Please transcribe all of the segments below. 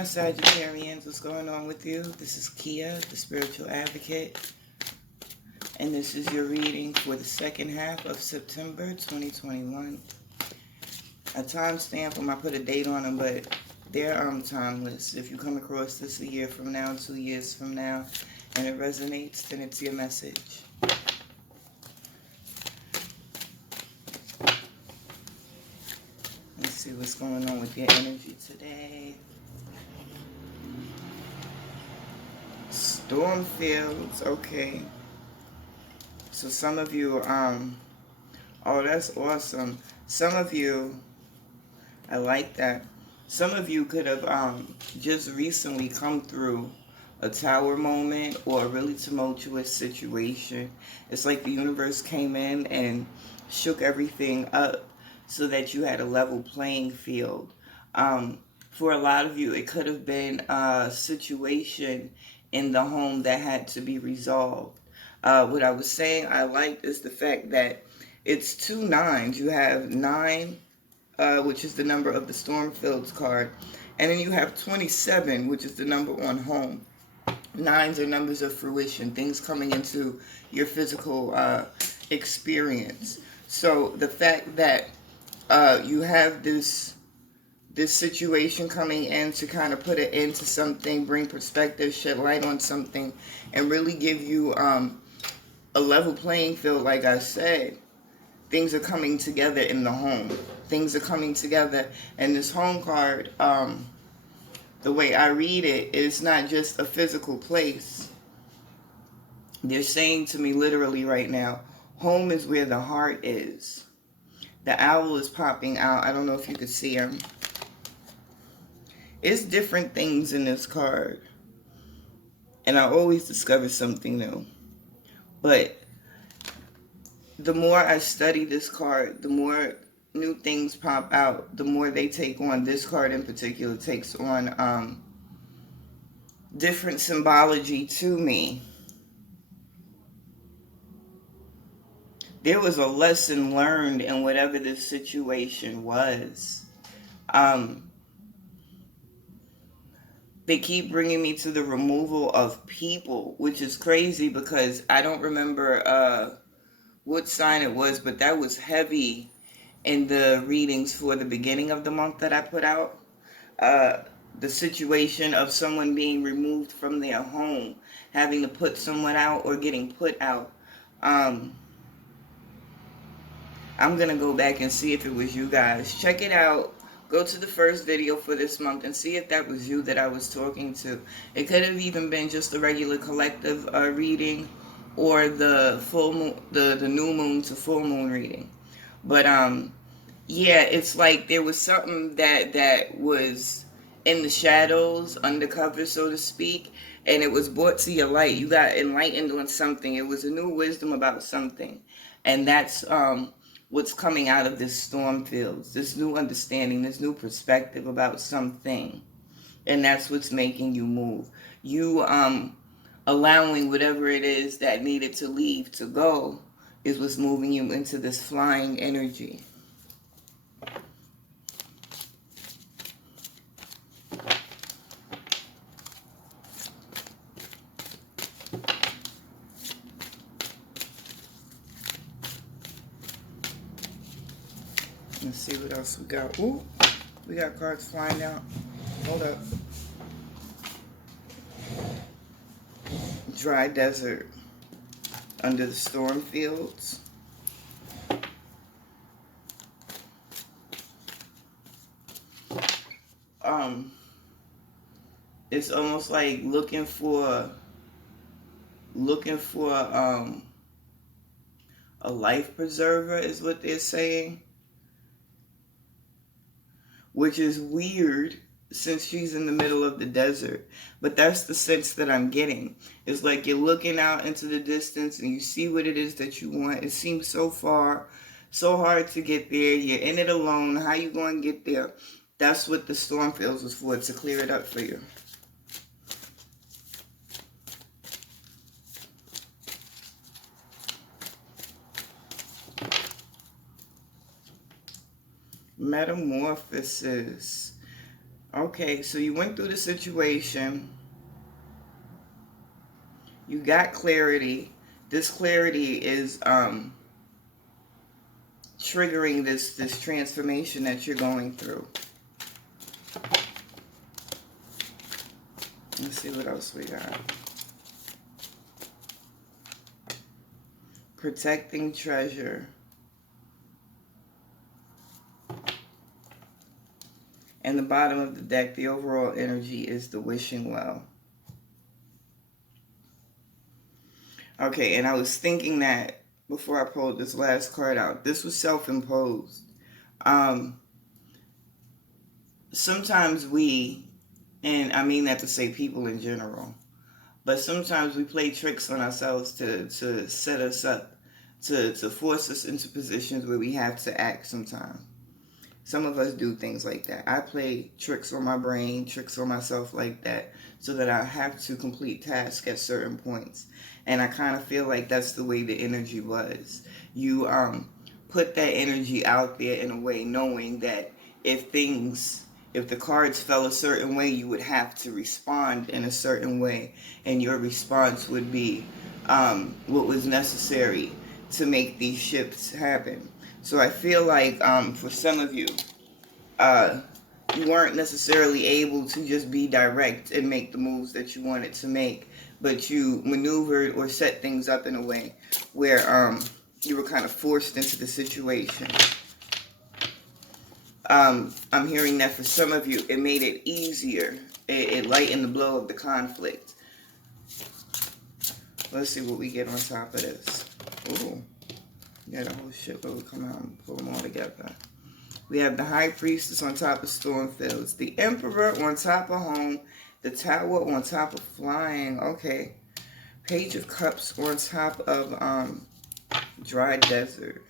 my Sagittarians, what's going on with you? This is Kia, the Spiritual Advocate, and this is your reading for the second half of September 2021. A timestamp them, I put a date on them, but they're timeless. If you come across this a year from now, 2 years from now, and it resonates, then it's your message. Let's see what's going on with your energy today. Storm fields, okay. So some of you, oh, that's awesome. Some of you, I like that. Some of you could have just recently come through a tower moment or a really tumultuous situation. It's like the universe came in and shook everything up so that you had a level playing field. For a lot of you, it could have been a situation in the home that had to be resolved. What I was saying I liked is the fact that it's 2 9s. You have 9, which is the number of the Stormfields card, and then you have 27, which is the number on home. 9s are numbers of fruition, things coming into your physical experience. So the fact that you have this situation coming in to kind of put an end to something, bring perspective, shed light on something, and really give you a level playing field. Like I said, things are coming together in the home. Things are coming together, and this home card, the way I read it, is not just a physical place. They're saying to me literally right now, home is where the heart is. The owl is popping out. I don't know if you could see him. It's different things in this card. And I always discover something new. But the more I study this card, the more new things pop out, the more they take on. This card in particular takes on different symbology to me. There was a lesson learned in whatever this situation was. They keep bringing me to the removal of people, which is crazy because I don't remember what sign it was, but that was heavy in the readings for the beginning of the month that I put out. The situation of someone being removed from their home, having to put someone out or getting put out. I'm going to go back and see if it was you guys. Check it out. Go to the first video for this month and see if that was you that I was talking to. It could have even been just a regular collective reading or the full moon, the new moon to full moon reading. But yeah, it's like there was something that was in the shadows, undercover, so to speak, and it was brought to your light. You got enlightened on something. It was a new wisdom about something, and that's what's coming out of this storm fields, this new understanding, this new perspective about something. And that's what's making you move. You allowing whatever it is that needed to leave to go is what's moving you into this flying energy. Let's see what else we got. Ooh, we got cards flying out. Hold up. Dry desert under the storm fields. It's almost like looking for a life preserver is what they're saying. Which is weird since she's in the middle of the desert. But that's the sense that I'm getting. It's like you're looking out into the distance and you see what it is that you want. It seems so far, so hard to get there. You're in it alone. How you going to get there? That's what the storm fields was for, to clear it up for you. Metamorphosis. Okay, so you went through the situation. You got clarity. This clarity is triggering this transformation that you're going through. Let's see what else we got. Protecting treasure. And the bottom of the deck, the overall energy is the wishing well. Okay, and I was thinking that before I pulled this last card out, this was self-imposed. Sometimes we, and I mean that to say people in general, but sometimes we play tricks on ourselves to set us up, to force us into positions where we have to act sometimes. Some of us do things like that. I play tricks on my brain, tricks on myself like that, so that I have to complete tasks at certain points. And I kind of feel like that's the way the energy was. You put that energy out there in a way knowing that if the cards fell a certain way, you would have to respond in a certain way. And your response would be what was necessary to make these shifts happen. So I feel like for some of you, you weren't necessarily able to just be direct and make the moves that you wanted to make, but you maneuvered or set things up in a way where you were kind of forced into the situation. I'm hearing that for some of you, it made it easier. It lightened the blow of the conflict. Let's see what we get on top of this. Ooh. Yeah, the whole shit will come out and pull them all together. We have the High Priestess on top of Stormfields. The Emperor on top of Home. The Tower on top of Flying. Okay. Page of Cups on top of Dry Desert.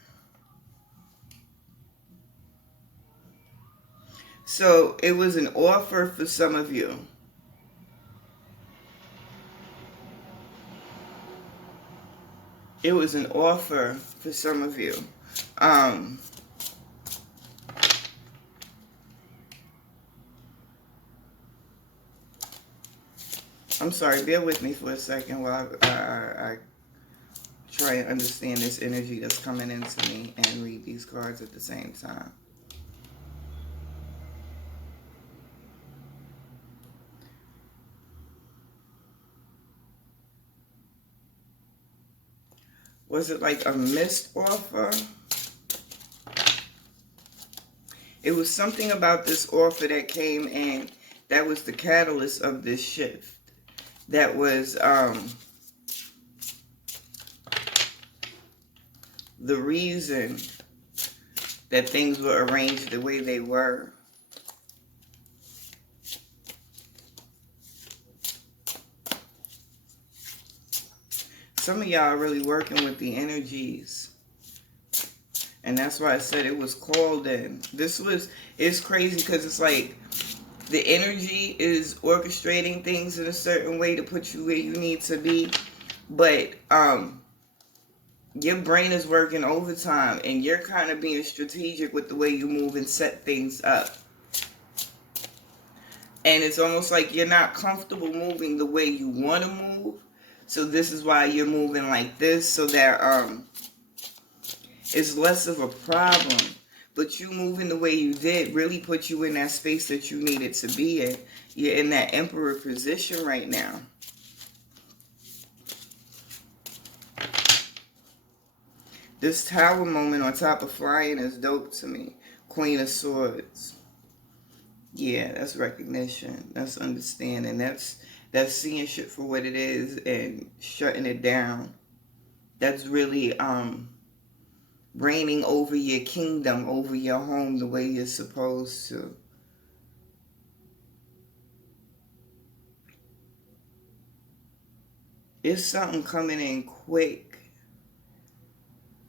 So it was an offer for some of you. It was an offer for some of you. I'm sorry, bear with me for a second while I try and understand this energy that's coming into me and read these cards at the same time. Was it like a missed offer? It was something about this offer that came in that was the catalyst of this shift. That was the reason that things were arranged the way they were. Some of y'all are really working with the energies. And that's why I said it was called in. It's crazy because it's like the energy is orchestrating things in a certain way to put you where you need to be. But your brain is working overtime and you're kind of being strategic with the way you move and set things up. And it's almost like you're not comfortable moving the way you want to move. So this is why you're moving like this, so that it's less of a problem. But you moving the way you did really put you in that space that you needed to be in. You're in that Emperor position right now. This Tower moment on top of Flying is dope to me. Queen of Swords. Yeah, that's recognition. That's understanding. That's seeing shit for what it is and shutting it down. That's really reigning over your kingdom, over your home the way you're supposed to. It's something coming in quick.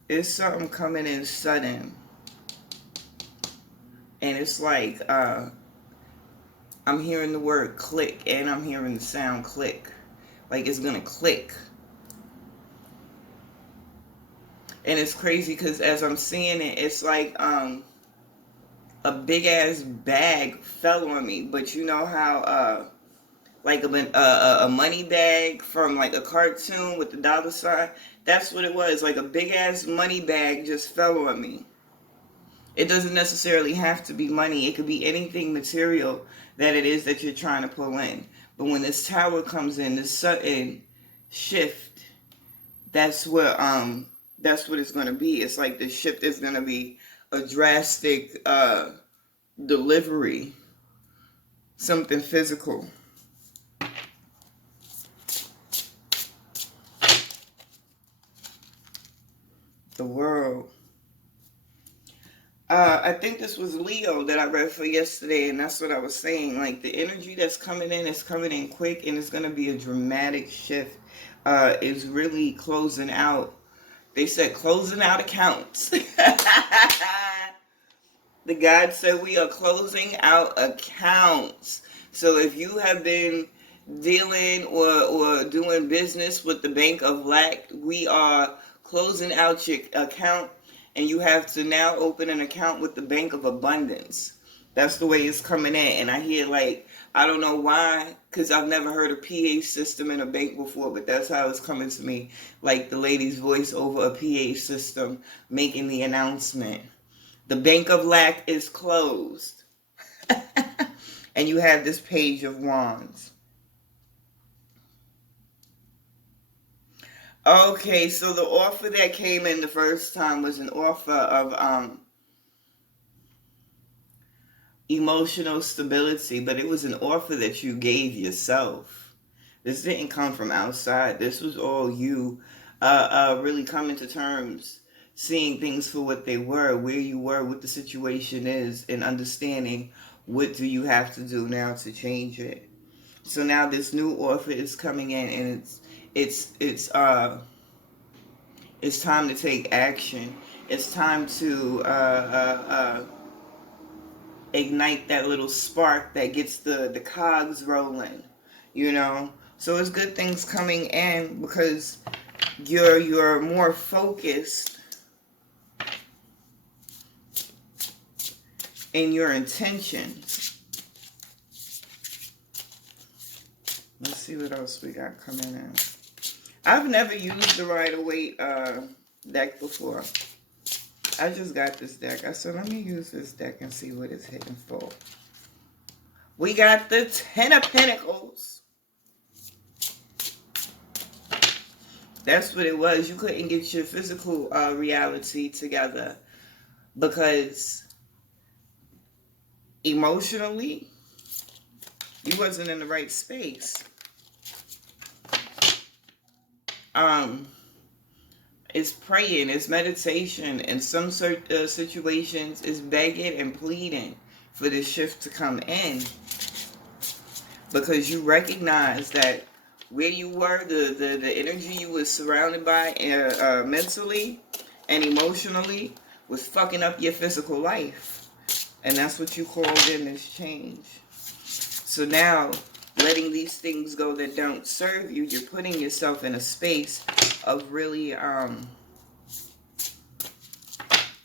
It's something coming in sudden. And it's like I'm hearing the word click and I'm hearing the sound click. Like it's gonna click. And it's crazy because as I'm seeing it, it's like a big ass bag fell on me. But you know how like a money bag from like a cartoon with the dollar sign? That's what it was. Like a big ass money bag just fell on me. It doesn't necessarily have to be money. It could be anything material that it is that you're trying to pull in. But when this tower comes in, this sudden shift, that's what it's gonna be. It's like the shift is gonna be a drastic delivery, something physical. The world. I think this was Leo that I read for yesterday, and that's what I was saying. Like, the energy that's coming in is coming in quick, and it's going to be a dramatic shift. It's really closing out. They said closing out accounts. The God said we are closing out accounts. So if you have been dealing or doing business with the Bank of Lack, we are closing out your account, and you have to now open an account with the Bank of Abundance. That's the way it's coming in. And I hear, like, I don't know why, because I've never heard a PA system in a bank before, but that's how it's coming to me. Like the lady's voice over a PA system making the announcement. The Bank of Lack is closed. And you have this Page of Wands. Okay, so the offer that came in the first time was an offer of emotional stability, but it was an offer that you gave yourself. This didn't come from outside. This was all you really coming to terms, seeing things for what they were, where you were, what the situation is, and understanding what do you have to do now to change it. So now this new offer is coming in, and it's time to take action. It's time to ignite that little spark that gets the cogs rolling, you know. So it's good things coming in because you're more focused in your intentions. Let's see what else we got coming in. I've never used the Rider-Waite deck before. I just got this deck. I said, let me use this deck and see what it's hitting for. We got the Ten of Pentacles. That's what it was. You couldn't get your physical reality together because emotionally, you wasn't in the right space. It's praying, it's meditation, and some situations is begging and pleading for this shift to come in, because you recognize that where you were, the energy you was surrounded by mentally and emotionally was fucking up your physical life, and that's what you called in this change. So now, letting these things go that don't serve you, you're putting yourself in a space of really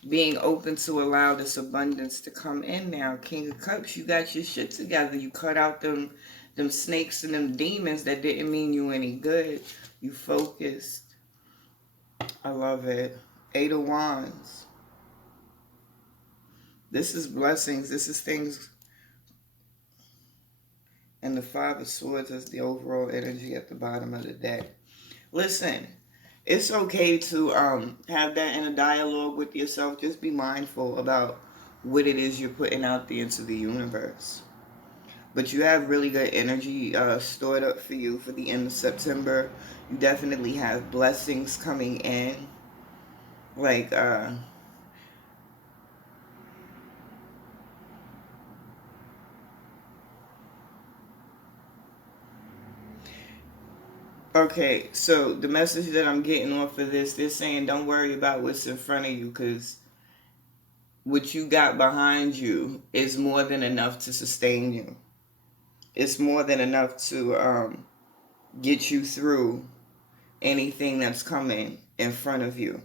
being open to allow this abundance to come in now. King of Cups, you got your shit together. You cut out them snakes and them demons that didn't mean you any good. You focused. I love it. Eight of Wands. This is blessings. This is things. And the Five of Swords is the overall energy at the bottom of the deck. Listen, it's okay to have that in a dialogue with yourself. Just be mindful about what it is you're putting out there into the universe. But you have really good energy stored up for you for the end of September. You definitely have blessings coming in. Like, okay, so the message that I'm getting off of this, they're saying don't worry about what's in front of you, because what you got behind you is more than enough to sustain you. It's more than enough to get you through anything that's coming in front of you.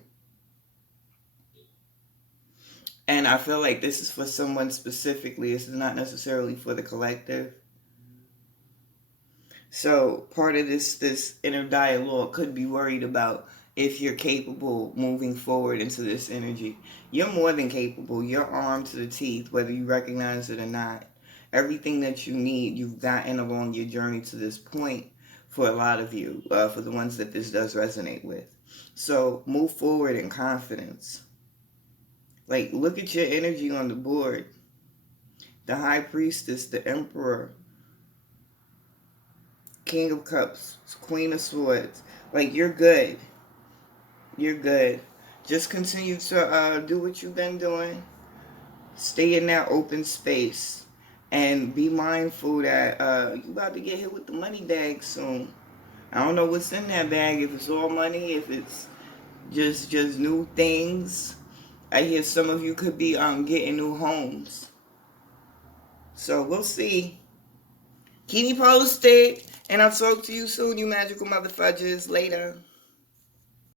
And I feel like this is for someone specifically. This is not necessarily for the collective. So part of this inner dialogue could be worried about if you're capable moving forward into this energy. You're more than capable. You're armed to the teeth, whether you recognize it or not. Everything that you need, you've gotten along your journey to this point for a lot of you, for the ones that this does resonate with. So move forward in confidence. Like, look at your energy on the board. The High Priestess, the Emperor, King of Cups, Queen of Swords. Like, you're good. You're good. Just continue to do what you've been doing. Stay in that open space. And be mindful that you about to get hit with the money bag soon. I don't know what's in that bag. If it's all money, if it's just new things. I hear some of you could be getting new homes. So we'll see. Keep me posted. And I'll talk to you soon, you magical motherfuckers. Later.